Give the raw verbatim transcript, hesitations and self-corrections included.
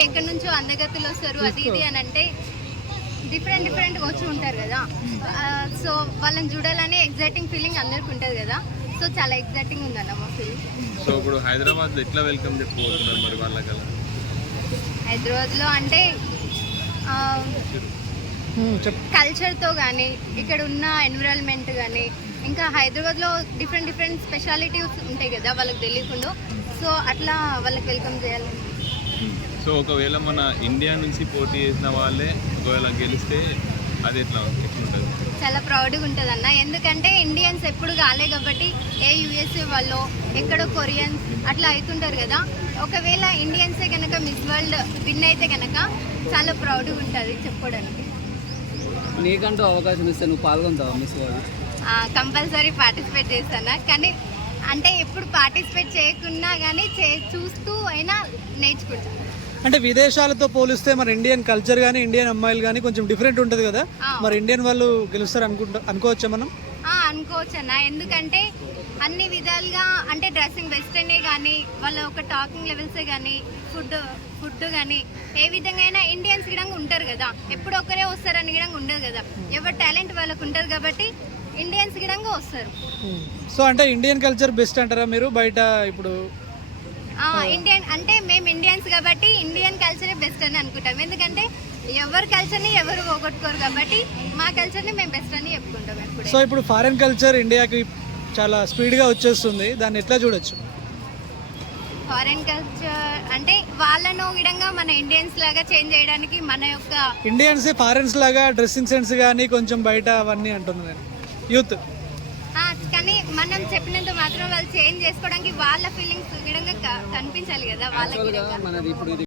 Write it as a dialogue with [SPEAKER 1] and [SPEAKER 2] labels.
[SPEAKER 1] ఎక్కడెక్కడి నుంచో అందగతులు వస్తారు అది ఇది అని అంటే డిఫరెంట్ డిఫరెంట్ వచ్చి ఉంటారు కదా. సో వాళ్ళని చూడాలని ఎగ్జైటింగ్ ఫీలింగ్ అందరికి ఉంటుంది కదా. సో చాలా ఎగ్జైటింగ్ ఉందన్న మా ఫీలింగ్.
[SPEAKER 2] సో ఇప్పుడు హైదరాబాద్ ఎట్లా వెల్కమ్ చెప్పబోతున్నారు మరి వాళ్ళకల్లా?
[SPEAKER 1] హైదరాబాద్లో అంటే కల్చర్తో కానీ ఇక్కడ ఉన్న ఎన్విరాన్మెంట్ కానీ ఇంకా హైదరాబాద్లో డిఫరెంట్ డిఫరెంట్ స్పెషాలిటీస్ ఉంటాయి కదా వాళ్ళకి తెలియకుండా. సో అట్లా వాళ్ళకి వెల్కమ్ చేయాలి.
[SPEAKER 2] సో ఒకవేళ మన ఇండియా నుంచి పోటీ చేసిన వాళ్ళే ఒకవేళ గెలిస్తే అది ఎట్లా ఎట్లుంటుంది?
[SPEAKER 1] చాలా ప్రౌడ్గా ఉంటుంది అన్న. ఎందుకంటే ఇండియన్స్ ఎప్పుడు కాలే కాబట్టి ఏ యూఎస్ఏ వాళ్ళు ఎక్కడో కొరియన్స్ అట్లా అవుతుంటారు కదా. ఒకవేళ ఇండియన్సే కనుక మిస్ వరల్డ్ విన్ అయితే కనుక చాలా ప్రౌడ్గా ఉంటుంది చెప్పుకోవడానికి.
[SPEAKER 3] నీకంటూ అవకాశం ఇస్తే నువ్వు పాల్గొంటావా మిస్ వరల్డ్?
[SPEAKER 1] కంపల్సరీ పార్టిసిపేట్ చేస్తాను. కానీ అంటే ఎప్పుడు పార్టిసిపేట్ చేయకున్నా కానీ చే చూస్తూ అయినా నేర్చుకుంటాను.
[SPEAKER 4] అంటే విదేశాలతో పోలిస్తే మన ఇండియన్ కల్చర్ కానీ ఇండియన్ అమ్మాయిలు కానీ కొంచెం డిఫరెంట్ ఉంటుంది కదా. మరి ఇండియన్ వాళ్ళు గెలుస్తారు అనుకుంటా అనుకోవచ్చా మనం?
[SPEAKER 1] అనుకోవచ్చు అన్న. ఎందుకంటే అన్ని విధాలుగా అంటే డ్రెస్సింగ్ వెస్టర్నే కానీ వాళ్ళ ఒక టాకింగ్ లెవెల్సే కానీ ఫుడ్ ఫుడ్ కానీ ఏ విధంగా అయినా ఇండియన్స్ గిడంగా ఉంటారు కదా. ఎప్పుడు ఒకరే వస్తారని గిడంగా ఉండదు కదా. ఎవరి టాలెంట్ వాళ్ళకు ఉంటుంది కాబట్టి ఇండియన్స్ గిడంగా వస్తారు.
[SPEAKER 4] సో అంటే ఇండియన్ కల్చర్ బెస్ట్ అంటారా మీరు? బయట ఇప్పుడు
[SPEAKER 1] ఇండియన్ అంటే మేము ఇండియన్స్ కాబట్టి ఇండియన్ కల్చరే బెస్ట్ అని అనుకుంటాం. ఎందుకంటే ఎవరి కల్చర్ని ఎవరు పోగొట్టుకోరు కాబట్టి మా కల్చర్ని మేము బెస్ట్ అని చెప్పుకుంటాం ఎప్పుడు.
[SPEAKER 4] సో ఇప్పుడు ఫారెన్ కల్చర్ ఇండియాకి చాలా స్పీడ్గా వచ్చేస్తుంది, దాన్ని ఎట్లా చూడొచ్చు?
[SPEAKER 1] ఫారెన్ కల్చర్ అంటే వాళ్ళను విధంగా మన ఇండియన్స్ లాగా చేంజ్ చేయడానికి మన యొక్క
[SPEAKER 4] ఇండియన్స్ ఫారెన్స్ లాగా డ్రెస్సింగ్ సెన్స్ కానీ కొంచెం బయట అవన్నీ అంటున్నాను నేను యూత్.
[SPEAKER 1] కానీ మనం చెప్పినంత మాత్రం వాళ్ళు చేంజ్ చేసుకోవడానికి వాళ్ళ ఫీలింగ్స్ విధంగా కనిపించాలి కదా వాళ్ళకి.